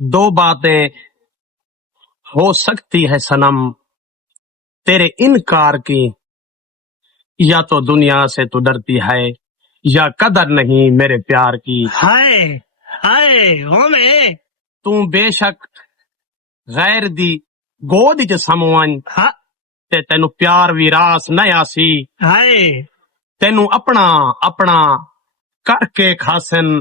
दो बातें हो सकती है सनम तेरे इनकार की, या तो दुनिया से तू डरती है या कदर नहीं मेरे प्यार की। हाय हाय होमे तू बेशक गैर दी गोद च समवन हा ते तेनू प्यार भी रास न आसी। हाय तेनू अपना अपना करके खासन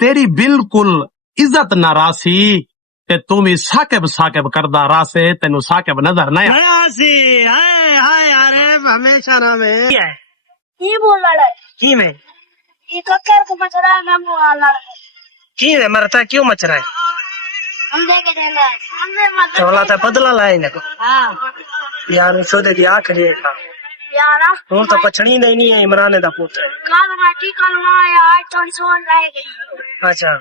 तेरी बिल्कुल इज्जत न रासी, ते तू भी साकिब साकिब करदा रासे तेनू साकिब नजर न आया। नया सी हाय हाय अरे हमेशा ना में क्या है ये बोल रहा है की में ये तो कर को बच रहा है ना मुआ लड़ा की में मरता क्यों मच रहा है हम देखे देना हमने मत चोला था बदला लाए ने को हां यार सोदे की आखरी था यारा हूं तो पछणी नहीं है इमरान दा पुत्र काल राती कल ना यार तो सोन रह गई। अच्छा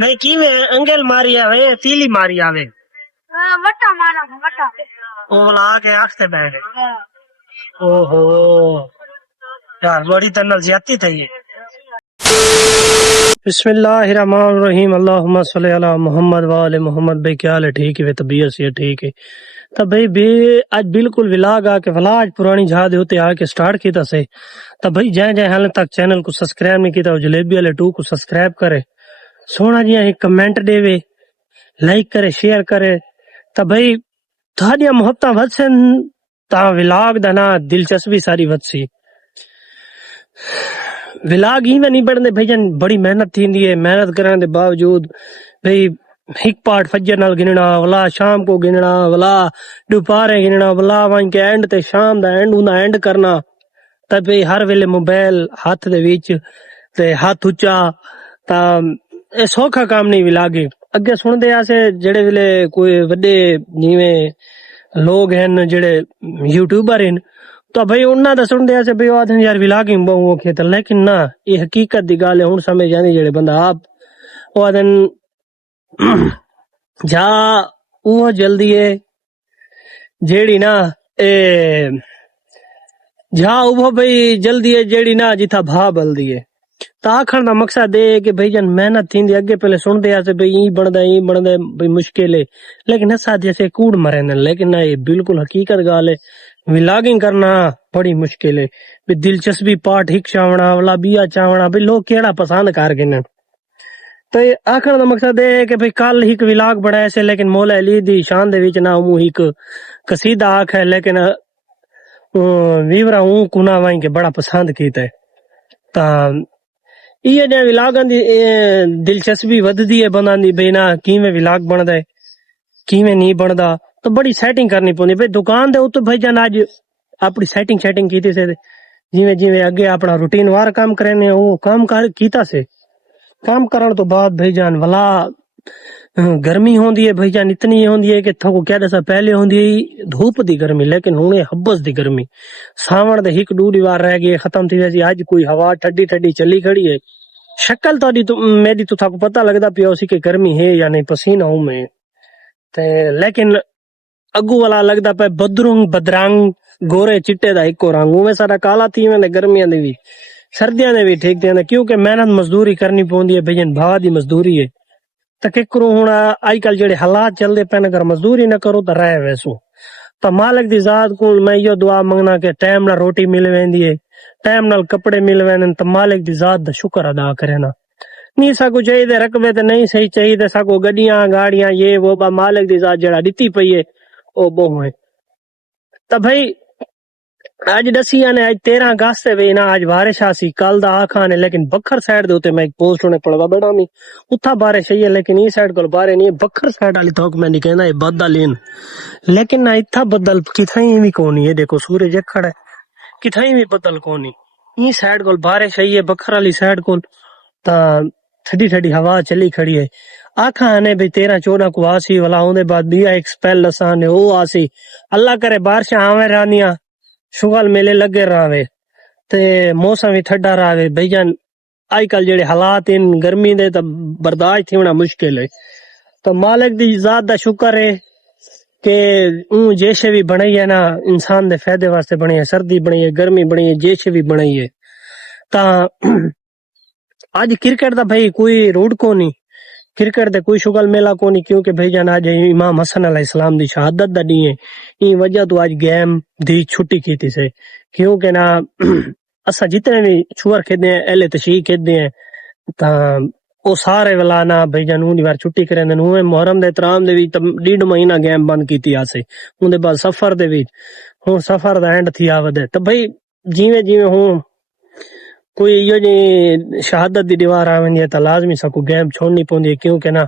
नहीं की में अंगल मारी आवे तीली मारी आवे वट्टा मारा वट्टा ओ ला के आखते बैठे ओहो यार बड़ी तन्नल ज्यादती थी। बिस्मिल्लाहिर्रहमानिर्रहीम अल्लाहुम्मा सल्ली अला मोहम्मद व आले मोहम्मद। भाई क्या हाल है? ठीक है तबीयत से ठीक है। तब भाई बे आज बिल्कुल विलाग आके व्लाज पुरानी याद होते आके स्टार्ट किया से। तब भाई जय जय हाल तक चैनल को सब्सक्राइब नहीं किया जलेबी वाले 2 को सब्सक्राइब करे, सोना जी एक कमेंट देवे, लाइक करे, शेयर करे। तब भाई थाड़िया मोहब्बत वधसन ता विलाग दा ना दिलचस्पी सारी वधसी। विलाग ही में नहीं बढ़ने भैया बड़ी मेहनत थी है। मेहनत करने के बावजूद भाई एक पार्ट फजर नाल गिनना वला शाम को गिनना वला दोपहर गिनना वला वहीं के एंड ते शाम दा एंड उना एंड करना। तब भाई हर वेले मोबाइल हाथ दे विच ते हाथ उच्चा ता ए सौखा काम नहीं विलागे। अगे सुनदे आसे जेड़े वेले कोई वड्डे जिवें लोग हैं जेड़े यूट्यूबर हैं तो भाई उन्ना दा सुनदे आसे भाई आदन यार विलागिंग बहु औखे ते लेकिन ना ये हकीकत दी गल है। हुन समझ जानी जेड़े बंदा आप ओ आदन जा वो जल्दी है जेड़ी ना ए जा वो भाई जल्दी है जेड़ी ना जिथा भा बलदी है। तो आखण दा मकसद है कि भाई जन मेहनत थी अगे पहले सुनते आसे भाई ई बनदा भाई मुश्किल है लेकिन असा जैसे कूड़ मरे न। लेकिन ना ये बिल्कुल हकीकत गाल है। व्लॉगिंग करना बड़ी मुश्किल है। भी दिलचस्पी पार्ट हिक चावना वाला बिया चावना भाई लोग केड़ा पसंद कर गए न। तो आखण दा मकसद है कि भाई कल हिक व्लॉग बनाया से लेकिन मौला अली दी शान दे विच ना मु हिक कसीदा आख है लेकिन वीवरा हूं कुना वाई के बड़ा पसंद कीता है। ता इये जे व्लॉगां दी दिलचस्पी वधदी है बंदा दी भाई ना किवें व्लॉग बनदा है किवें नहीं बनदा तो बड़ी सेटिंग करनी पौंदी। भाई दुकान दे उत्ते भाई जान आज अपनी सेटिंग कीती से जिवें जिवें अगे अपना रूटीन वार काम करने वो काम कर कीता से। काम करन तो बाद भाई जान वला गर्मी होंदी है भाई जान इतनी होंदी है कि थको क्या दसा पहले होंदी धूप दी गर्मी लेकिन हुणे हब्बस दी गर्मी। सावण दे हिक दू दीवार रह गई खत्म थी वैसी आज कोई हवा ठंडी ठंडी चली खड़ी है। शक्ल तो मेरी तो थको पता लगदा पिया उसी के गर्मी है या नहीं पसीना हूं मैं ते लेकिन अगू वाला लगदा पे बदरुंग बदरंग गोरे चिट्टे दा इको रंग उवें साडा काला थी मैंने गर्मियां दे भी सर्दियां दे भी ठीक थे क्योंकि मेहनत मजदूरी करनी पौंदी है भजन भाव दी मजदूरी है। तो कि करूं हुण आजकल जेड़े हालात चलदे पे अगर मजदूरी न करो तो रह वैसो। तो मालिक दी जात को मैं यो दुआ मंगना कि टाइम नाल रोटी मिल वेंदी है टाइम नाल कपड़े मिल वेंदे तो मालिक दी जात दा शुक्र अदा करे ना। नहीं सको चाहिए रकबे तो नहीं सही चाहिए सको गड्डियां गाड़ियां ये वो मालिक दी जात जेड़ा दिती पई है ओ बहु है। तो भाई आज दसिया ने आज 13 अगस्त वे ना आज बारिश आसी कल दा आखा ने लेकिन बखर साइड दे उते मैं एक पोस्ट ने पढ़वा बड़ा मी उथा बारिश है लेकिन ई साइड को बारे नहीं बखर साइड वाली तो मैं नहीं कहना ये बदल इन लेकिन ना इथा बदल किथाई भी कोनी है। देखो सूरज खड़ा है किथाई भी बदल कोनी ई साइड को बारिश है बखर वाली साइड को ता ठंडी ठंडी हवा चली खड़ी है। आखा ने भाई 13-14 को आसी वाला ओदे बाद बिया एक स्पेल असा ने ओ आसी अल्लाह करे बारिश आवे रानिया शुगल मेले लगे रहे ते मौसम भी ठंडा रहे भाई जान आजकल जेड़े हालात इन गर्मी दे तो बर्दाश्त होना मुश्किल है। तो मालिक दी जात दा शुक्र है कि जैसे भी बनाई है ना इंसान दे फायदे वास्ते बनी है सर्दी बनी है गर्मी बनी है जैसे भी बनाई है। ता आज क्रिकेट दा भाई कोई रूट को नहीं क्रिकेट दे कोई शुगल मेला कोनी क्योंकि भाईजान आज इमाम हसन अलैहिस्सलाम दी शहादत दा डी है। ई वजह तो आज गेम दी छुट्टी की थी से क्योंकि ना असा जितने भी छुअर खेदे हैं एले तशी खेदे हैं ता ओ सारे वाला ना भाईजान उनी बार छुट्टी करे ने उहे मुहर्रम दे इतराम दे विच 1.5 महीना गेम बंद कीती आसे उनदे बाद सफर दे विच हुन सफर दा एंड थी आवदे तो भाई जिवें जिवें हुन कोई इहो जी शहादत दी दीवार आवेंदी है तो लाजमी साकू गेम छोड़नी पौंदी है क्योंकि ना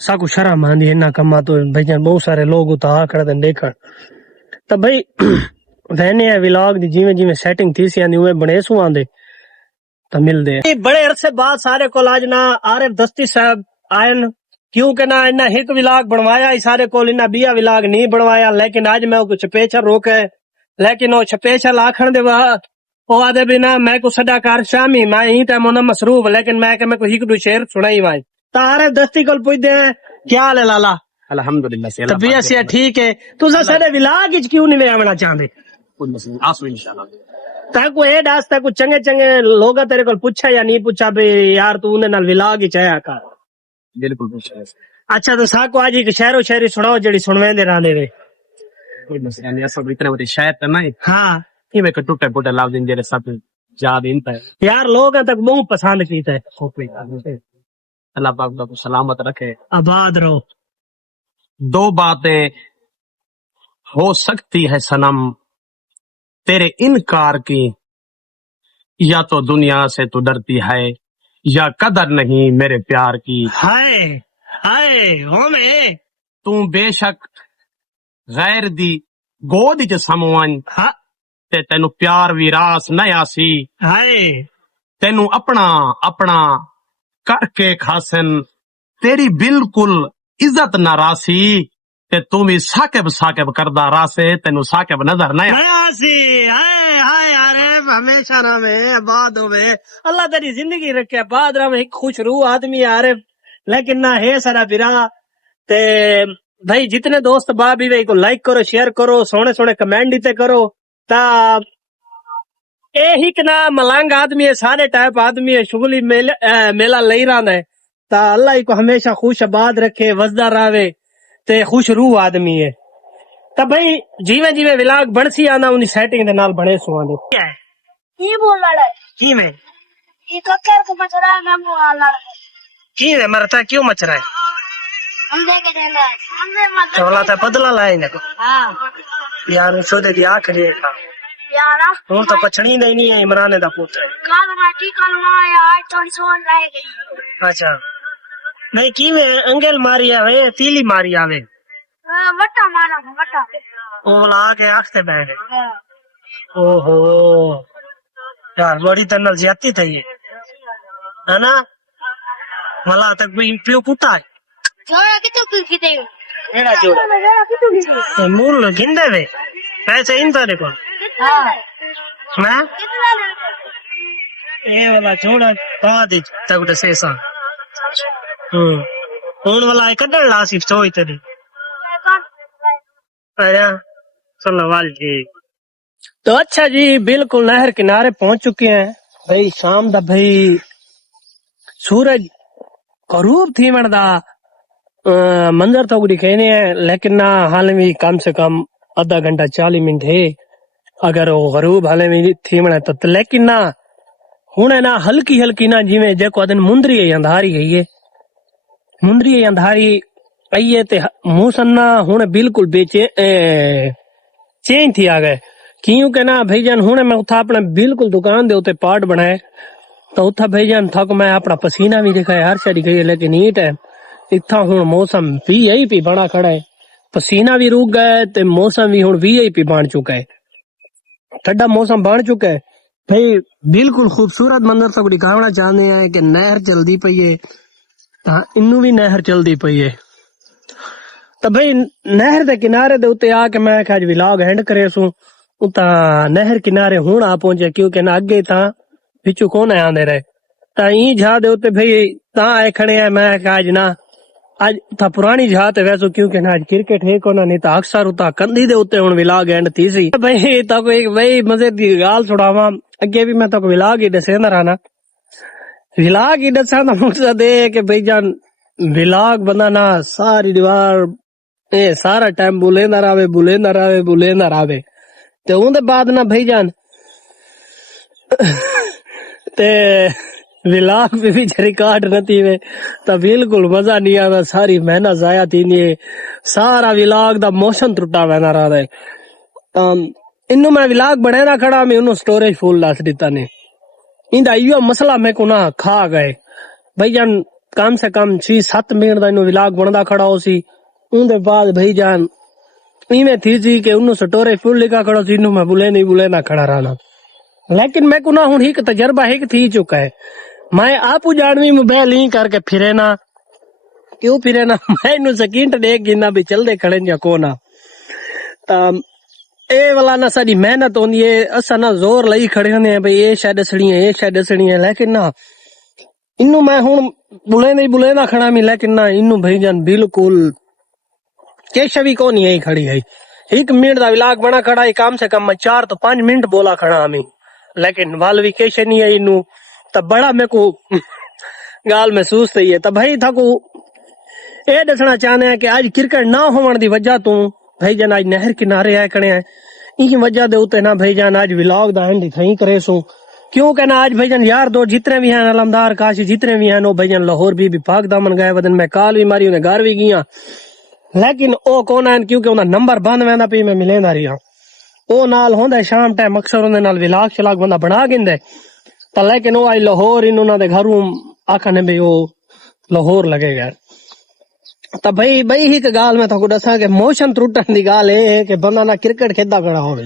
साकू शर्म आंदी है ना कमा तो भाईजान बहुत सारे लोग उता आकड़ दे देखण तो भाई वहने है व्लॉग दी जिवें जिवें सेटिंग थी सी आंदी उहे बणे सु आंदे तो मिलदे हैं। बड़े अरसे बाद सारे को आज ना आरिफ दस्ती साहब आयन क्योंकि ना इन्ना एक व्लॉग बनवाया ही सारे को इन्ना बिया व्लॉग नहीं बनवाया लेकिन आज मैं कुछ स्पेशल रोके लेकिन वो स्पेशल आखण दे बाद ओ आदे भी ना मैं को सदा कार शामी मैं ही ते मोना मसरूफ लेकिन मैं के मैं को हिक दो शेर सुनाई भाई तारे दस्ती कल पुछदे हैं क्या हाल है लाला अल्हम्दुलिल्लाह से तबीयत से ठीक है तुसा सारे व्लॉग विच क्यों नहीं आवना चाहते आसो इंशाल्लाह ताको ए डास ताको चंगे चंगे लोग तेरे को पूछा या नहीं पूछा बे यार तू उन्हें नाल व्लॉग ही चाया कर बिल्कुल पूछा अच्छा तो साको आज एक शेरो शायरी सुनाओ जेडी सुनवेंदे रहंदे वे कोई मसला नहीं ऐसा इतने बड़े शायद तो नहीं हाँ ये मैं टूटे फूटे लाभ दिन जरे सब याद इंता है यार लोग तक बहुत पसंद कीता है अल्लाह पाक को सलामत रखे आबाद रहो। दो बातें हो सकती है सनम तेरे इनकार की या तो दुनिया से तू डरती है या कदर नहीं मेरे प्यार की हाय हाय हो में तू बेशक गैर दी गोद च समवन हाँ ते तेनु प्यार भी रास नया सी हाय तेनु अपना अपना करके खासन तेरी बिल्कुल इज्जत न रासी ते तू भी साकिब साकिब करदा रासे तेनु साकिब नजर नया नयासी हाय हाय अरे हमेशा ना में आबाद होवे अल्लाह तेरी जिंदगी रखे आबाद रहे एक खुश रूह आदमी यार लेकिन ना है सारा बिरा ते भाई जितने दोस्त बाबी भाई को लाइक करो शेयर करो सोने सोने कमेंट दीते करो ता एक ना मलंग आदमी है सारे टाइप आदमी है शुगली मेला लई रहा है ता अल्लाह को हमेशा खुश आबाद रखे वजदा रहे ते खुश रूह आदमी है ता भाई जीवे जीवे व्लॉग बनसी आना उनी सेटिंग दे नाल बने सुआंदे क्या है ये बोल रहा है की में ये तो कर को बच रहा है मैं मुंह आ रहा है की में मरता क्यों मच रहा है हम देखे देना हमने मत चोला ता बदला लाए ने हां यार सोदे दी आखरी था यार हूं तो पछणी नहीं है इमरान दा पुत्र काल राती कल ना यार तो सोन रह गई अच्छा नहीं की में अंगल मारी आवे तीली मारी आवे वट्टा मारा वट्टा ओ ला के आखते बैठे ओहो यार बड़ी तन्नल ज्यादा थी है ना मला तक भी पियो पुता जोड़ा किते एड़ा जोड़ा जोड़ा किते मूल गिंदे वे पैसे इन तारे को हां मैं कितना ए वाला जोड़ा बाद तक दे सेसा हुन वाला कड्डण ला सिर्फ चोई तेरी आया चलो वाल जी तो अच्छा जी बिल्कुल नहर किनारे पहुंच चुके हैं भाई शाम दा भाई सूरज करूब थी मनदा मंजर तो दिखेने है लेकिन ना हाल में कम से कम आधा घंटा 40 मिनट है अगर वो गरूब हाल में थी मन तो लेकिन ना हुने ना हल्की हल्की ना जिवें जेको अदन मुंदरी है अंधारी है ये मुंदरी है अंधारी आइए ते मौसम ना हुने बिल्कुल बेचे चेंज थी आ गए क्योंकि ना भाईजान हुने मैं उठा अपने बिल्कुल दुकान दे उते पार्ट बनाए तो उठा भाईजान थक मैं अपना पसीना भी दिखाया हर शरी गई लेकिन ईट है इतना हूं मौसम VIP बना खड़ा है पसीना भी रुक गया ते मौसम भी हूं VIP बन चुका है ठंडा मौसम बन चुका है भाई बिल्कुल खूबसूरत मंजर तो दिखाना चाहते हैं कि नहर चलती पई है इनू भी नहर चलती पई है तो भाई नहर के किनारे दे उत्ते आके मैं आज व्लॉग एंड करे सू उता नहर किनारे हुण आ पहुंचे क्योंकि ना अगे ता पिछू कौन आंदे रहे ता ई झा दे उत्ते भाई ता आए खड़े हैं मैं आज ना आज था पुरानी झा ते वैसो क्योंकि ना आज क्रिकेट है कोना नहीं ता अक्सर उता कंधी दे उत्ते हुण व्लॉग एंड थी सी भाई ता कोई भाई मजे दी गाल सुनावा अगे भी मैं तो व्लॉग ही दसेंदा रहना विलाग ही दसा का मकसद है कि भाई जान विलाग बंदा ना सारी दीवार सारा टाइम बुलेंदा रहे ते उनदे बाद ना भाई जान ते विलाग भी रिकॉर्ड न थीवे तो बिल्कुल मजा नहीं आता, सारी मेहनत जाया थी नहीं, सारा विलाग दा मोशन टुटा वैना रहा है। इन्नू मैं विलाग बनेना खड़ा मैं उन्नू स्टोरेज फुल दस दिता ने, इंदा इयो मसला मैं को ना खा गए भाई जान। कम से कम 6-7 मिनट दा इन्नू विलाग बनदा खड़ा हो सी, उनदे बाद भाई जान इवें थी जी कि उन्नू स्टोरेज फुल लिखा खड़ा सी, इन्नू मैं बुले ना खड़ा रहना। लेकिन मैं को ना हुन एक तजर्बा एक थी चुका है, मैं आप जानवी मोबाइल लिंक करके फिरे ना क्यों फिरे ना मैं इन्नू सेकंड देख गिना भी चलदे खड़े या कोना। ए वाला ना सारी मेहनत होंदी है, असा ना जोर लई खड़े होंदे हैं भाई ये शायद दसनी है, लेकिन ना इन्नू मैं हुन बुले ना खड़ा मी, लेकिन ना इन्नू भाई जान बिल्कुल केश भी को नहीं खड़ी है। 1 मिनट दा विलाग बना खड़ा है, कम से कम मैं 4 तो 5 मिनट बोला खड़ा हमें, लेकिन वाल भी केश नहीं है इन्नू। तब बड़ा मेरे को गाल महसूस थी है। तब भाई था को ये दसना चाहते हैं कि आज क्रिकेट ना होने की वजह तो भाई जान आज नहर किनारे आए खड़े हैं, इनकी वजह दे उते ना भाई जान आज विलाग दा एंड थई करे सो, क्यों कहना आज भाई जान यार दो जितने भी हैं अलमदार काशी जितने भी हैं वो भाई जान लाहौर भी पाक दामन गए वदन में काल भी मारी उन्हें घर भी गया, लेकिन ओ कौन है क्योंकि उनका नंबर बंद वैंदा पी मैं मिले ना रहा ओ नाल होंदा शाम टाइम अक्सर उन्हें नाल विलाग शलाग बंदा बना गिंदे तो, लेकिन वो आई लाहौर इन उन्होंने घरों आखने भाई वो लाहौर लगेगा। तो भाई ही गाल में तो दसा कि मोशन त्रुटन की गाल है कि बंदा ना क्रिकेट खेदा खड़ा हो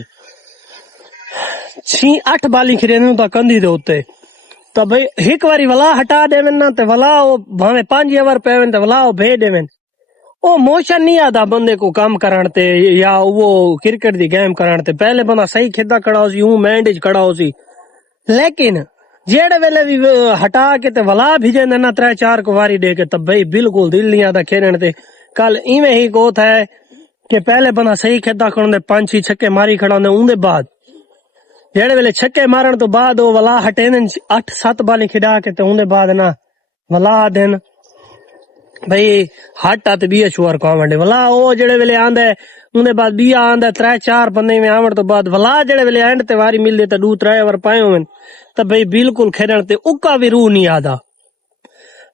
6-8 बाली खिरे तो कंधी दे उत्ते, तो भाई एक बारी वला हटा देवन ना ते वला वो भावे 5 ओवर पेवन ते वला वो भे देवन, वो मोशन नहीं आता बंदे को काम करन ते या वो क्रिकेट दी गेम करन ते। पहले बंदा सही खेदा खड़ा हो सी, यूं मैंडेज खड़ा हो सी, लेकिन जेड़े वेले भी हटा के ते वला भिजे ना 3-4 कुवारी दे के तब भाई बिल्कुल दिल नहीं आता खेलने ते। कल इवें ही गोत है कि पहले बंदा सही खेदा खड़ा 5-6 छक्के मारी खड़ा उनदे बाद जेड़े वेले छक्के मारन तो बाद वो वला हटे 8-7 बाली खिड़ा के ते उनदे बाद ना वला दिन भाई हट आते बिया शुआर को आवंडे वला वो जेड़े वेले आंदे उनदे बाद बिया आंदा 3-4 बंदे में आवण तो बाद वला जेड़े वेले एंड ते वारी मिलदे ते 2-3 ओवर पाए होवन तो भाई बिल्कुल खेलण ते उका भी रूह नहीं आदा।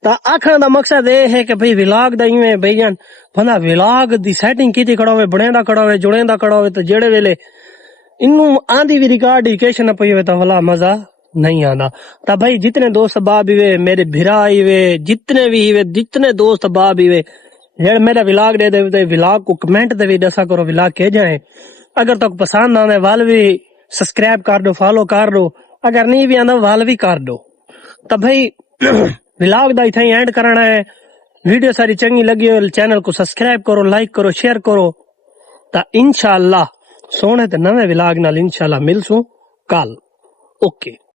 तो आखण दा मकसद ये है कि भाई विलाग दा इवें भाई जान बंदा विलाग दी सेटिंग कीती खड़ा होवे, बनेदा खड़ा होवे, जुड़ेदा खड़ा होवे, तो जेड़े वेले इन्नू आंदी भी रिकॉर्डिकेशन न पई होवे तो वला मजा नहीं आना। तो भाई जितने दोस्त बाब इवे मेरे भिरा इवे जितने भी इवे जितने दोस्त बाब इवे जेड़ मेरा विलाग दे दे विलाग को कमेंट दे भी दसा करो विलाग के जाए, अगर तक पसंद आने वाल भी सब्सक्राइब कर दो, फॉलो कर दो, अगर नहीं भी आंदा वाल भी कर दो। तो भाई विलाग दा इथे एंड करना है, वीडियो सारी चंगी लगी हो चैनल को सब्सक्राइब करो, लाइक करो, शेयर करो। तो इंशाअल्लाह सोने ते नवे विलाग नाल इंशाअल्लाह मिलसू कल। ओके।